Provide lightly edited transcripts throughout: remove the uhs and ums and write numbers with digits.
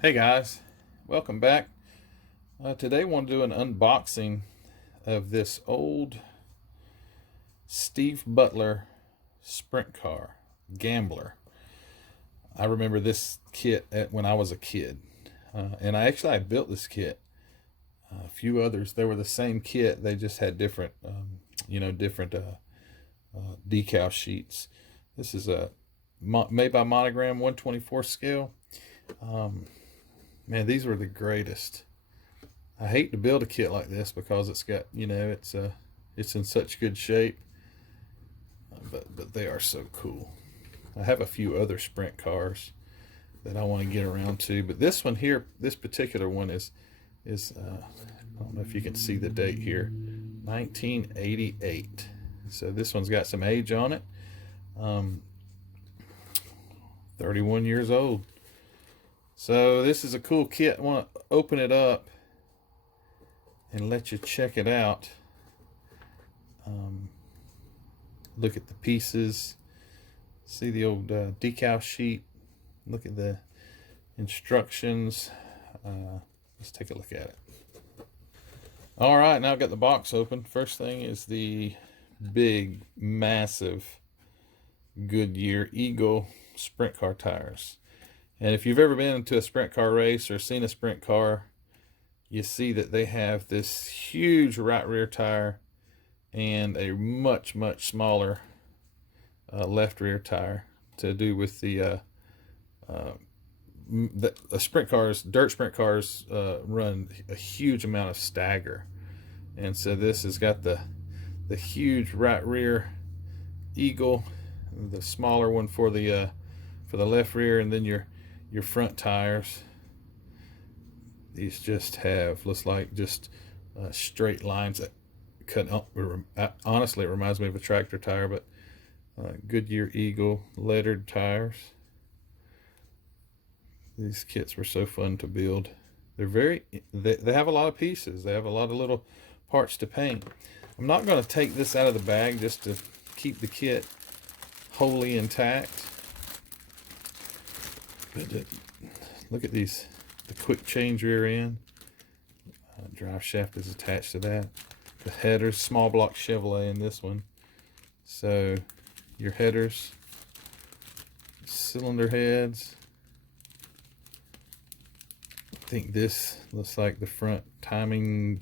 Hey guys, welcome back. Today I want to do an unboxing of this old Steve Butler sprint car, Gambler. I remember this kit when I was a kid. And I built this kit. A few others, they were the same kit, they just had different, different decal sheets. This is a made by Monogram 124 scale. Man, these were the greatest. I hate to build a kit like this because it's got, it's in such good shape. But they are so cool. I have a few other sprint cars that I want to get around to, but this one here, this particular one is I don't know if you can see the date here, 1988. So this one's got some age on it. 31 years old. So this is a cool kit. I want to open it up and let you check it out. Look at the pieces. See the old decal sheet. Look at the instructions. Let's take a look at it. All right, now I've got the box open. First thing is the big, massive Goodyear Eagle sprint car tires. And if you've ever been into a sprint car race or seen a sprint car, you see that they have this huge right rear tire and a much smaller left rear tire to do with the dirt sprint cars run a huge amount of stagger, and so this has got the huge right rear Eagle, the smaller one for the left rear, and then your front tires. These just have, looks like just straight lines that cut up. Honestly, it reminds me of a tractor tire, but Goodyear Eagle lettered tires. These kits were so fun to build. They have a lot of pieces. They have a lot of little parts to paint. I'm not going to take this out of the bag just to keep the kit wholly intact. But look at these, the quick change rear end. Drive shaft is attached to that. The headers, small block Chevrolet in this one. So your headers, cylinder heads. I think this looks like the front timing,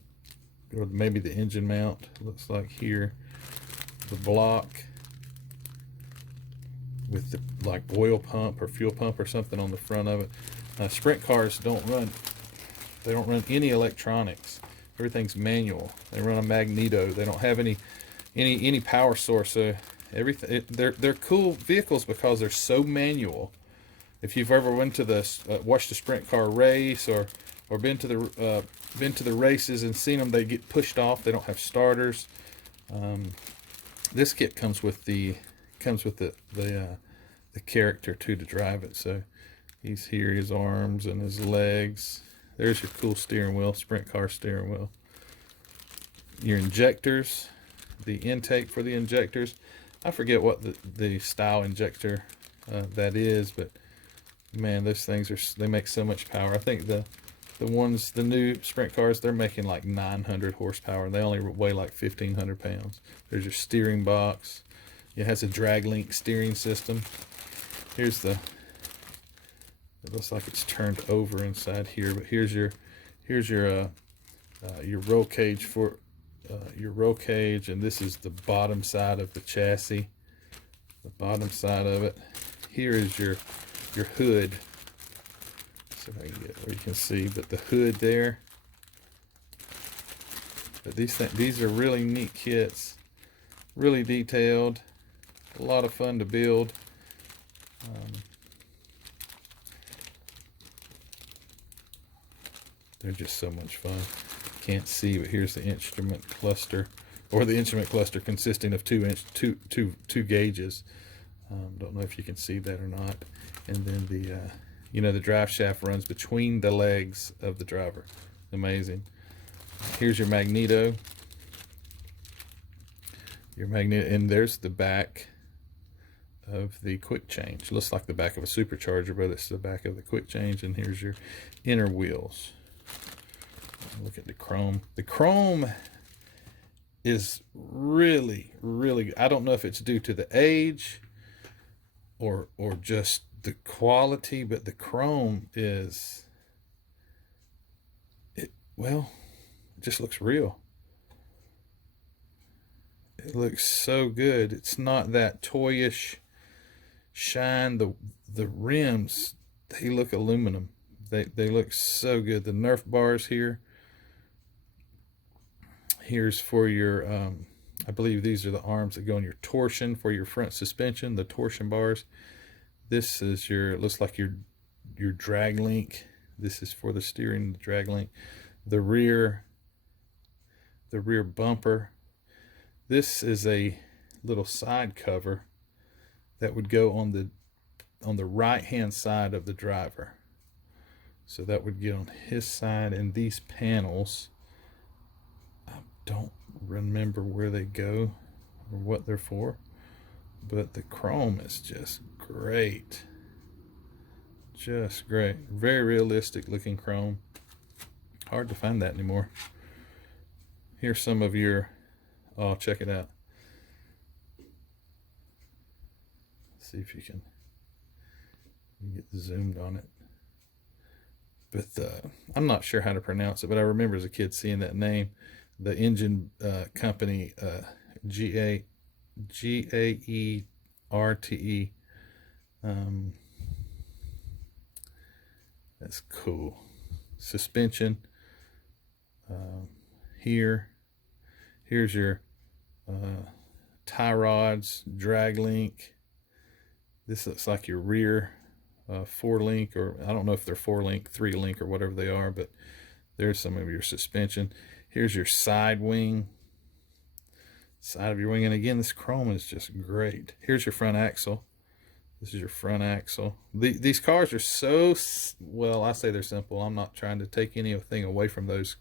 or maybe the engine mount. Looks like here. The block with the like oil pump or fuel pump or something on the front of it. Sprint cars don't run any electronics. Everything's manual. They run a magneto. They don't have any power source. So everything, they're cool vehicles because they're so manual. If you've ever went to watched a sprint car race or been to the races and seen them, they get pushed off. They don't have starters. This kit comes with the character too to drive it. So he's here, his arms and his legs. There's your cool steering wheel, sprint car steering wheel. Your injectors, the intake for the injectors. I forget what the style injector that is, but man, those things they make so much power. I think the new sprint cars, they're making like 900 horsepower, and they only weigh like 1,500 pounds. There's your steering box. It has a drag link steering system. Here's it looks like it's turned over inside here, but here's your roll cage for your roll cage, and this is the bottom side of the chassis. The bottom side of it. Here is your hood. So if I can get where you can see, but the hood there. But these are really neat kits, really detailed, a lot of fun to build. They're just so much fun. Can't see, but here's the instrument cluster, or the instrument cluster consisting of two gauges. Don't know if you can see that or not. And then the drive shaft runs between the legs of the driver. Amazing. Here's your magneto. And there's the back of the quick change. Looks like the back of a supercharger, but it's the back of the quick change. And here's your inner wheels. Look at the chrome. The chrome is really, really, I don't know if it's due to the age or just the quality, but the chrome is, it just looks real. It looks so good. It's not that toyish shine. The rims, they look aluminum. They look so good. The Nerf bars here. Here's for your, I believe these are the arms that go in your torsion for your front suspension, the torsion bars. This is your, it looks like your drag link. This is for the steering, the drag link. The rear bumper. This is a little side cover that would go on the right hand side of the driver. So that would get on his side, and these panels, I don't remember where they go or what they're for, but the chrome is just great. Just great. Very realistic looking chrome. Hard to find that anymore. Here's some of your, oh, check it out. Let's see if you can get zoomed on it. But I'm not sure how to pronounce it, but I remember as a kid seeing that name, the engine company, Gaerte. That's cool. Suspension. Here's your tie rods, drag link. This looks like your rear 4-link, or I don't know if they're 4-link, 3-link, or whatever they are, but there's some of your suspension. Here's your side wing, side of your wing, and again, this chrome is just great. Here's your front axle. This is your front axle. These cars are so, well, I say they're simple. I'm not trying to take anything away from those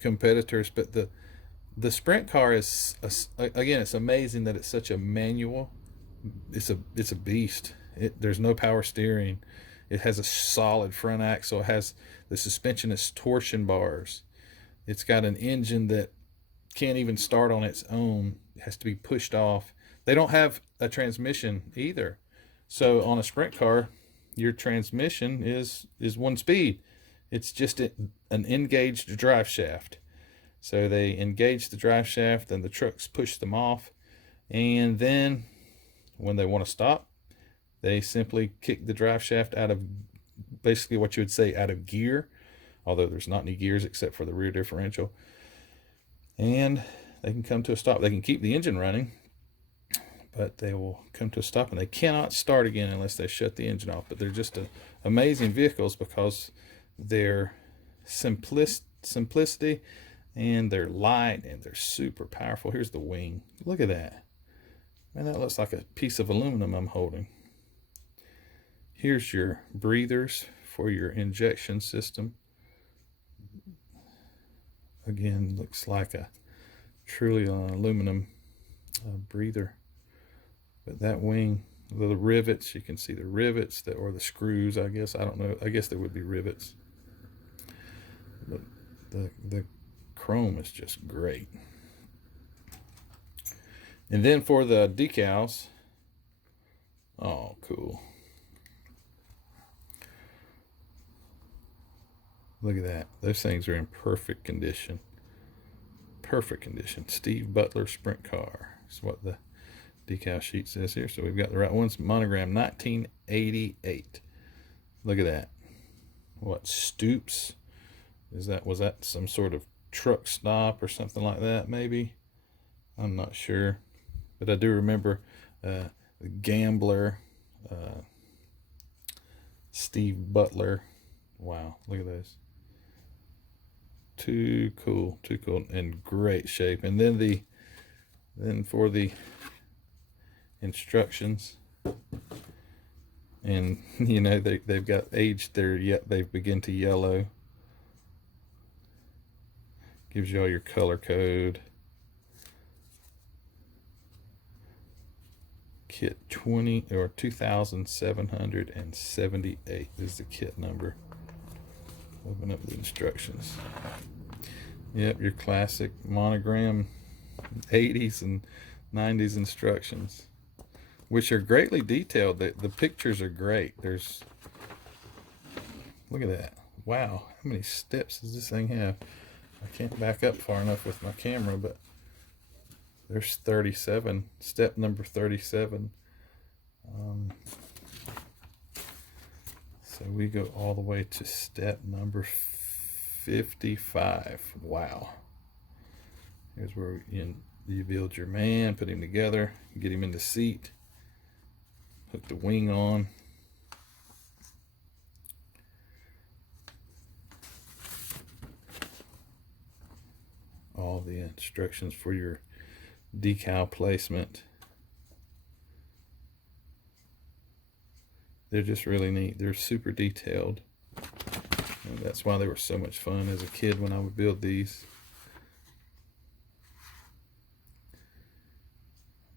competitors, but the sprint car is, again, it's amazing that it's such a manual. It's a beast. There's no power steering. It has a solid front axle. It has, the suspension is torsion bars. It's got an engine that can't even start on its own. It has to be pushed off. They don't have a transmission either. So on a sprint car, your transmission is 1 speed. It's just an engaged drive shaft. So they engage the drive shaft, and the trucks push them off. And then when they want to stop, they simply kick the drive shaft out of, basically what you would say, out of gear, although there's not any gears except for the rear differential. And they can come to a stop. They can keep the engine running, but they will come to a stop, and they cannot start again unless they shut the engine off. But they're just amazing vehicles because they're simplicity, and they're light, and they're super powerful. Here's the wing. Look at that. Man, that looks like a piece of aluminum I'm holding. Here's your breathers for your injection system. Again, looks like a truly an aluminum breather. But that wing, the rivets, you can see the rivets, or the screws, I guess. I don't know. I guess there would be rivets. But the chrome is just great. And then for the decals, oh, cool. Look at that. Those things are in perfect condition. Perfect condition. Steve Butler Sprint Car. That's what the decal sheet says here. So we've got the right ones. Monogram 1988. Look at that. What, Stoops? Was that some sort of truck stop or something like that, maybe? I'm not sure. But I do remember the Gambler, Steve Butler. Wow, look at those. Too cool, in great shape. And then for the instructions, and you know, they've got aged there, yet they've begun to yellow. Gives you all your color code. Kit 2778 is the kit number. Open up the instructions. Yep, your classic Monogram 80s and 90s instructions, which are greatly detailed. The pictures are great. Look at that. Wow, how many steps does this thing have? I can't back up far enough with my camera, but there's 37. Step number 37. So we go all the way to step number 55. Wow. Here's where you build your man, put him together, get him in the seat, hook the wing on. All the instructions for your decal placement. They're just really neat. They're super detailed. And that's why they were so much fun as a kid when I would build these.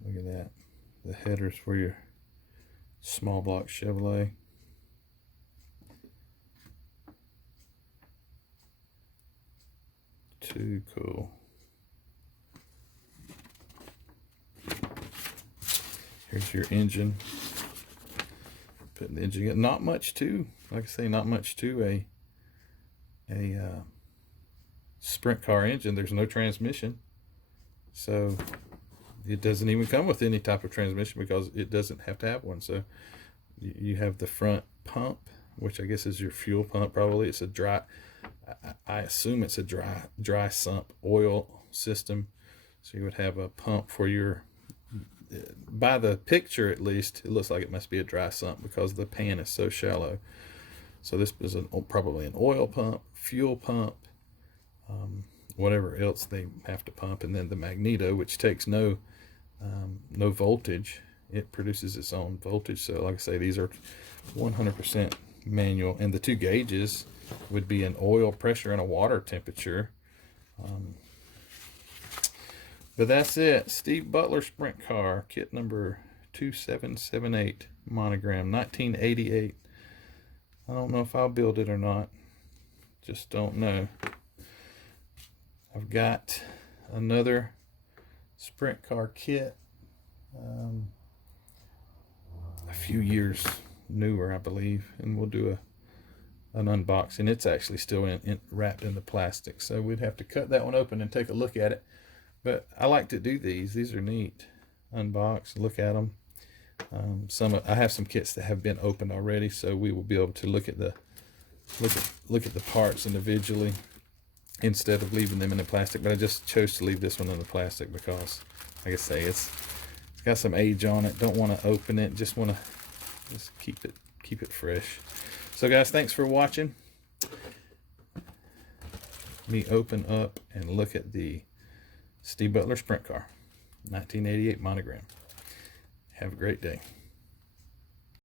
Look at that. The headers for your small block Chevrolet. Too cool. Here's your engine. Putting the engine in. Not much to, like I say, not much to a sprint car engine. There's no transmission, so it doesn't even come with any type of transmission because it doesn't have to have one. So you have the front pump, which I guess is your fuel pump. Probably it's a dry, I assume it's a dry sump oil system. So you would have a pump for your, by the picture at least, it looks like it must be a dry sump because the pan is so shallow. So this is probably an oil pump, fuel pump, whatever else they have to pump, and then the magneto, which takes no voltage. It produces its own voltage. So like I say, these are 100% manual, and the two gauges would be an oil pressure and a water temperature. But that's it. Steve Butler Sprint Car, kit number 2778, Monogram, 1988. I don't know if I'll build it or not. Just don't know. I've got another Sprint Car kit, a few years newer, I believe, and we'll do an unboxing. It's actually still wrapped in the plastic, so we'd have to cut that one open and take a look at it. But I like to do these. These are neat. Unbox, look at them. I have some kits that have been opened already, so we will be able to look at the parts individually instead of leaving them in the plastic. But I just chose to leave this one in the plastic because, like I say, it's got some age on it. Don't want to open it. Just want to keep it fresh. So guys, thanks for watching. Let me open up and look at the Steve Butler Sprint Car, 1988 Monogram. Have a great day.